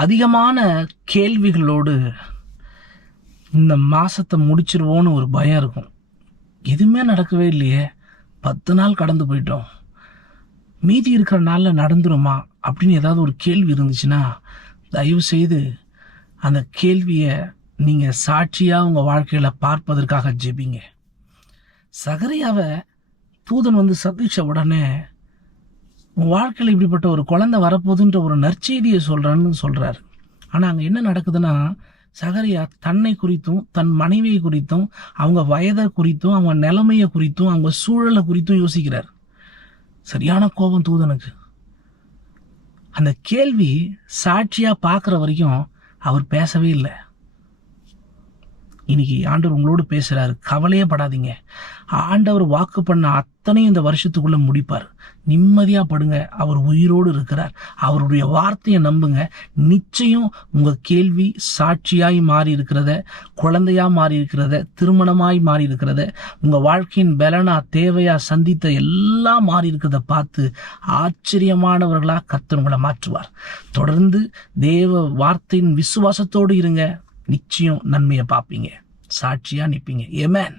அதிகமான கேள்விகளோடு இந்த மாதத்தை முடிச்சிருவோன்னு ஒரு பயம் இருக்கும். எதுவுமே நடக்கவே இல்லையே. பத்து நாள் கடந்து போயிட்டோம். மீதி இருக்கிற நாளில் நடந்துருமா அப்படின்னு ஏதாவது ஒரு கேள்வி இருந்துச்சுன்னா தயவு செய்து அந்த கேள்வியை நீங்கள் சாட்சியாக உங்கள் வாழ்க்கையில் பார்ப்பதற்காக ஜெபிங்க. சகரியாவை தூதன் வந்து சந்தித்த உடனே உன் வாழ்க்கையில் இப்படிப்பட்ட ஒரு குழந்தை வரப்போகுதுன்ற ஒரு நற்செய்தியை சொல்கிறேன்னு சொல்கிறாரு ஆனால் அங்கே என்ன நடக்குதுன்னா சகரியா தன்னை குறித்தும் தன் மனைவியை குறித்தும் அவங்க வயதை குறித்தும் அவங்க நிலைமையை குறித்தும் அவங்க சூழலை குறித்தும் யோசிக்கிறார். சரியான கோபம் தூதனுக்கு அந்த கேள்வி சாட்சியாக பார்க்குற வரைக்கும் அவர் பேசவே இல்லை. இன்னைக்கு ஆண்டவர் உங்களோடு பேசுகிறாரு கவலையே படாதீங்க. ஆண்டவர் வாக்கு பண்ண அத்தனையும் இந்த வருஷத்துக்குள்ளே முடிப்பார். நிம்மதியாக படுங்க. அவர் உயிரோடு இருக்கிறார். அவருடைய வார்த்தையை நம்புங்க. நிச்சயம் உங்கள் கேள்வி சாட்சியாய் மாறி இருக்கிறத குழந்தையாக மாறி இருக்கிறத திருமணமாய் மாறி இருக்கிறத உங்கள் வாழ்க்கையின் பலனா தேவையாக சந்தித்த எல்லாம் மாறி இருக்கிறத பார்த்து ஆச்சரியமானவர்களாக கர்த்தர் உங்களை மாற்றுவார். தொடர்ந்து தேவ வார்த்தையின் விசுவாசத்தோடு இருங்க. நிச்சயம் நன்மையை பார்ப்பீங்க. சாட்சியா நிற்பீங்க ஏமேன்